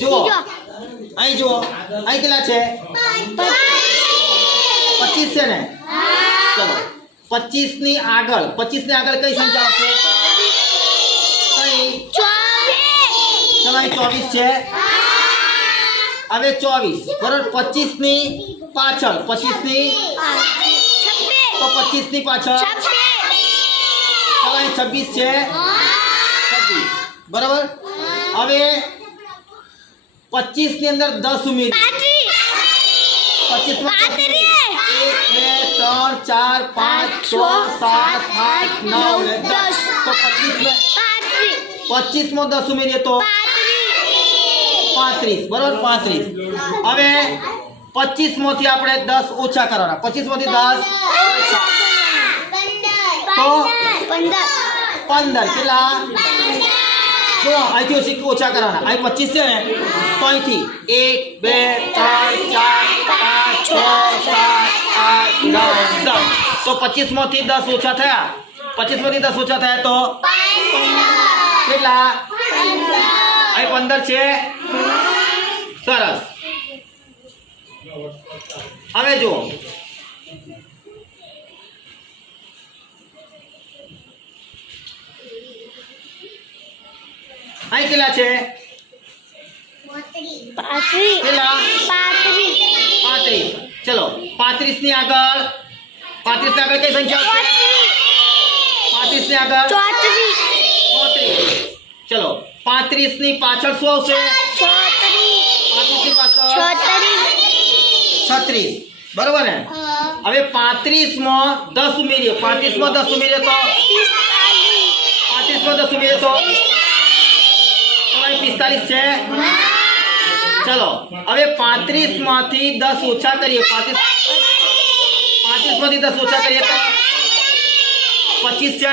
જુઓ અહીં જુઓ અહીં કેટલા છે 25 છે ને ચલો 25 ની આગળ કઈ સંખ્યા આવશે કઈ ચલો અહીં 24 છે હવે 24 બરોબર 25 ની પાછળ 25 ની તો 25 ની પાછળ ચલો અહીં 26 છે 26 બરાબર હવે 25 ની અંદર 10 ઉમેરી 25 માં 1 2 3 4 5 6 7 8 9 10 તો 25 માં 10 ઉમેરીએ તો 35 બરાબર 35 હવે 25 માંથી આપણે 10 ઓછા કરવાના 25 માંથી 10 ઓછા તો 15 કેટલા જો અહીંથી ઓછા કરવાના અહીં 25 છે ને તો અહીંથી 1 2 3 4 5 6 7 8 9 10 તો 25 માંથી 10 ઓછા થયા 25 માંથી 10 ઓછા થયા તો કેટલા અહીં 15 છે સરસ હવે જુઓ અહીં કેટલા છે 35 ચલો 35 ની આગળ કઈ સંખ્યા આવશે 35 ની આગળ 34 ચલો 35 ની પાછળ શું આવશે 35 ની પાછળ 36 બરોબર ને હવે 35 માં 10 ઉમેરીએ 35 માં 10 ઉમેરીએ તો 45 છે ચલો હવે 35 માંથી 10 ઓછા કરીએ 35 માંથી 10 ઓછા કરીએ તો 25 છે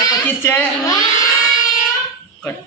25 છે કટ